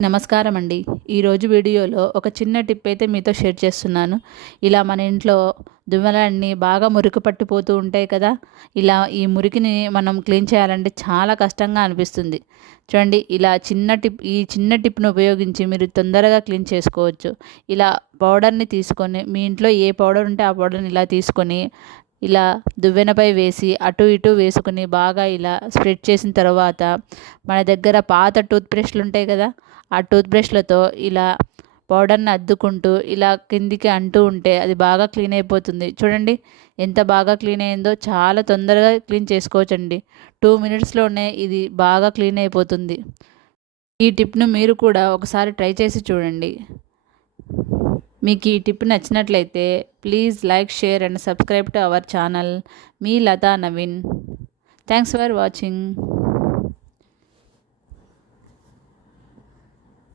నమస్కారం అండి. ఈరోజు వీడియోలో ఒక చిన్న టిప్ అయితే మీతో షేర్ చేస్తున్నాను. ఇలా మన ఇంట్లో దువ్వెనలన్నీ బాగా మురికి పట్టిపోతూ ఉంటాయి కదా! ఇలా ఈ మురికిని మనం క్లీన్ చేయాలంటే చాలా కష్టంగా అనిపిస్తుంది. చూడండి, ఈ చిన్న టిప్‌ని ఉపయోగించి మీరు తొందరగా క్లీన్ చేసుకోవచ్చు. ఇలా పౌడర్‌ని తీసుకొని, మీ ఇంట్లో ఏ పౌడర్ ఉంటే ఆ పౌడర్‌ని ఇలా తీసుకొని, ఇలా దువ్వెనపై వేసి అటు ఇటు వేసుకొని బాగా ఇలా స్ప్రెడ్ చేసిన తర్వాత, మన దగ్గర పాత టూత్ బ్రష్‌లు ఉంటాయి కదా! ఆ టూత్ బ్రష్‌లతో ఇలా పౌడర్‌ని అద్దుకుంటూ ఇలా కిందికి అంటూ ఉంటే అది బాగా క్లీన్ అయిపోతుంది. చూడండి ఎంత బాగా క్లీన్ అయిందో, చాలా తొందరగా క్లీన్ చేసుకోవచ్చండి. 2 మినిట్స్‌లోనే ఇది బాగా క్లీన్ అయిపోతుంది. ఈ టిప్‌ను మీరు కూడా ఒకసారి ట్రై చేసి చూడండి. మీకు ఈ టిప్ నచ్చినట్లయితే please like, share and subscribe to our channel. మీ Latha Naveen. Thanks for watching.